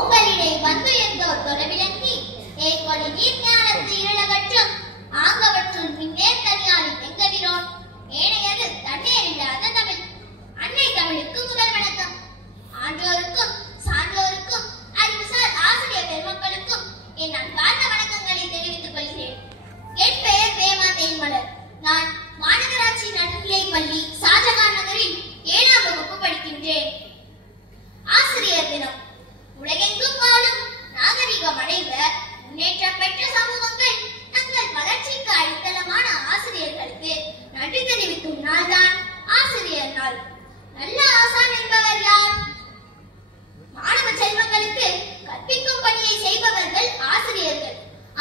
உங்களிடை வந்து எந்தோர் தொலைவிலங்கி ஏற்கொடி நீர்ஞானத்து இருளகற்றும் ஆங்கவற்றுள் மின்னே தனியாளி எங்கவிரோன் ஏனையது தண்ணீரில்லாத தமிழ். அன்னை தமிழுக்கு முதல் வணக்கம். ஆன்றோருக்கும் சான்றோருக்கும் அறிவுசார் ஆசிரியர் பெருமக்களுக்கும் என் அன்பார்ந்த வணக்கங்களை தெரிவித்துக் கொள்கிறேன். என் பெயர் பிரேமா தேன்மலர். நான் மாநகராட்சி நடுநிலைப் பள்ளி ஷாஜகான் நகரில் 7ஆம் வகுப்பு படிக்கின்றேன். ஆசிரியர் தினம். உலகெங்கும் வாழும் நாகரிகம் அடைந்த முன்னேற்றம் பெற்ற சமூகங்கள் தங்கள் வளர்ச்சிக்கு அடித்தளமான ஆசிரியர்களுக்கு நன்றி தெரிவிக்கும் நாள்தான் ஆசிரியர் நாள். நல்ல ஆசான் என்பவர் யார்? மாணவ செல்வங்களுக்கு கற்பிக்கும் பணியை செய்பவர்கள் ஆசிரியர்கள்.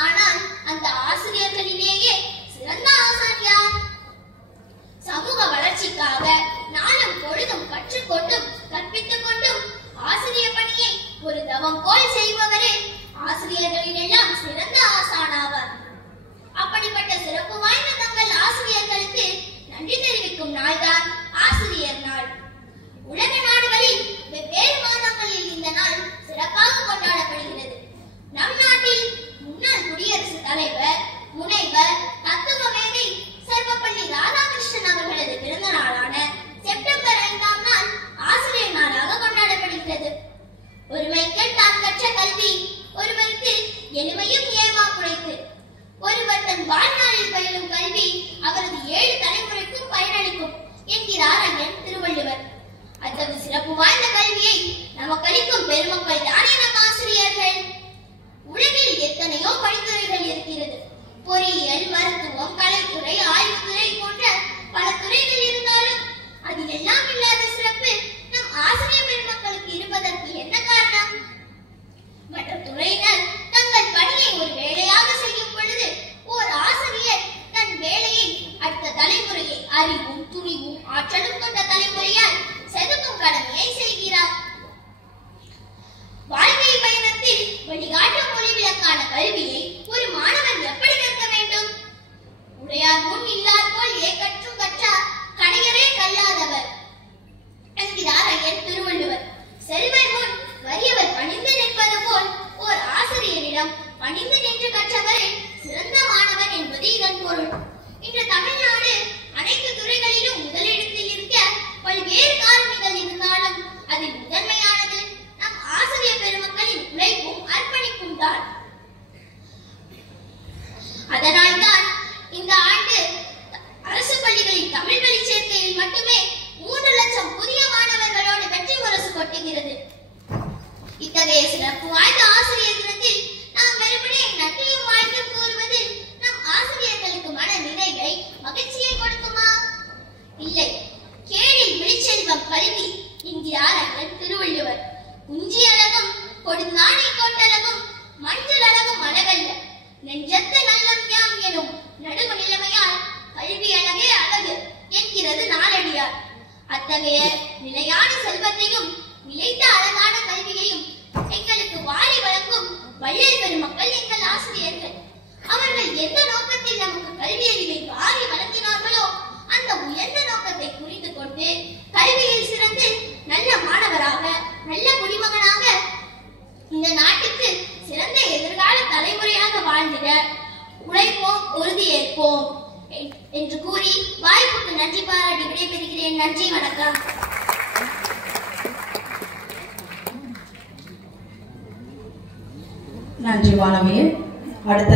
ஆனால் அந்த ஆசிரியர்களிலேயே சிறந்த ஆசான் யார்? சமூக வளர்ச்சிக்காக நாளும் பொழுதும் கற்றுக்கொண்டும் கற்பித்துக் கொண்டும் ஆசிரியர் பணியை ஒரு தவம் போல் செய்பவரே ஆசிரியர்களில் எல்லாம் சிறந்த ஆசானாவார். அப்படிப்பட்ட சிறப்பு வாய்ந்த தங்கள் ஆசிரியர்களுக்கு நன்றி தெரிவிக்கும் நாள்தான் ஆசிரியர் நாள். உலக நாடுகளில் வெவ்வேறு மாதங்களில் இந்த நாள் சிறப்பாக கொண்டாடப்படுகிறது. நம் நாட்டில் முன்னாள் குடியரசுத் தலைவர் முனைவர் தத்துவ மேதை சர்வப்பள்ளி ராதாகிருஷ்ணன் அவர்களது பிறந்த நாளான செப்டம்பர் 5ஆம் நாள் ஆசிரியர் நாளாக கொண்டாடப்படுகிறது. ஒருமைக்கு தான் கற்ற கல்வி ஒருவருக்கு எளிமையும் ஏமாப்புடைத்து. ஒருவர் தன் வாழ்நாளில் பயிலும் கல்வி அவரது 7 தலைமுறைக்கும் பயனளிக்கும் என்கிறார் ஐயன் திருவள்ளுவர். அத்தகைய சிறப்பு வாய்ந்த கல்வியை நமக்களிக்கும் பெருமக்கள் தானே நம் ஆசிரியர்கள். உலகில் எத்தனையோ படித்துறைகள் இருக்கிறது. பொறியியல், மருத்துவம், கலைத்துறை, ஆய்வுத்துறை போன்ற பல துறைகள் இருந்தாலும் அதில் எல்லாம் இல்லாத சிறப்பு நம் ஆசிரியர் பெருமக்களுக்கு இருப்பதற்கு என்ன காரணம்? மற்ற துறையினர் தங்கள் பணியை ஒரு வேலையாக செய்யும் பொழுது ஓர் ஆசிரியர் தன் வேலையை அடுத்த தலைமுறையை அறிவும் துணிவும் ஆற்றலும் கொண்ட தலைமுறையால் செதுக்கும் கடமையை செய்கிறார். வாழ்க்கை பயணத்தில் வழிகாட்டும் மொழிவிலக்கான கல்வியை ஒரு மாணவன் எப்படி கற்க வேண்டும்? உடையார் முன் இல்லார் போல் ஏகற்றும் கற்றார் கடையரே கல்லாதவர் என்கிறார் ஐயன் திருவள்ளுவர். செல்வர் முன் வறியவர் பணிந்து நிற்பது போல் ஓர் ஆசிரியரிடம் பணிந்து நின்று கற்றவரே சிறந்த மாணவன் என்பது இதன் பொருள். இன்று தமிழ்நாடு அனைத்து துறைகளிலும் முதலிடத்தில் இருக்க பல்வேறு காரணிகள் இருந்தாலும் அதில் முதன்மையானது நம் ஆசிரியர் பெருமக்களின் உழைப்பும் அர்ப்பணிப்பும் தான். அதனால்தான் இந்த ஆண்டு அரசு பள்ளிகளில் தமிழ் வழி சேர்க்கையில் மட்டுமே 3 லட்சம் புதிய மாணவர்களோடு வெற்றி முரசு கொட்டுகிறது. இத்தகைய சிறப்பு வாய்ந்த ஆசிரியர் தினத்தில் நாம் வெறுமனே நன்றியும் வாழ்த்தும் கூறுவது நம் ஆசிரியர்களுக்கு மன நிறைவை மகிழ்ச்சியை கொடுக்குமா? இல்லை. கேளில் விழிச்செல்வம் கல்வி என்கிறார் ஐயன் திருவள்ளுவர். குஞ்சி அழகும் கொடுந்தானை கொட்டழகும் மஞ்சள் அழகும் அழகல்ல நெஞ்சத்து நல்லம் யாம் எனும் நடுவு நிலைமையால் கல்வி அழகே அழகு என்கிறது நாலடியார். அத்தகைய நிலையான செல்வத்தையும் நிலைத்த அழகான கல்வியையும் எங்களுக்கு வாரி வழங்கும் வள்ளல் பெருமக்கள் எங்கள் ஆசிரியர்கள். அவர்கள் எந்த நோக்கத்தில் நமக்கு கல்வி அறிவை வாரி வழங்கினார்களோ அந்த உயர்ந்த நோக்கத்தை புரிந்து கொண்டு கல்வியில் சிறந்து நல்ல மாணவராக நல்ல குடிமகனாக இந்த நாட்டுக்கு சிறந்த எதிர்கால தலைமுறையாக வாழ்ந்திட உழைப்போம், உறுதியேற்போம் என்று கூறி வாய்ப்புக்கு நன்றி பாராட்டி விடைபெறுகிறேன். நன்றி, வணக்கம். நன்றி மாணவியே. அடுத்த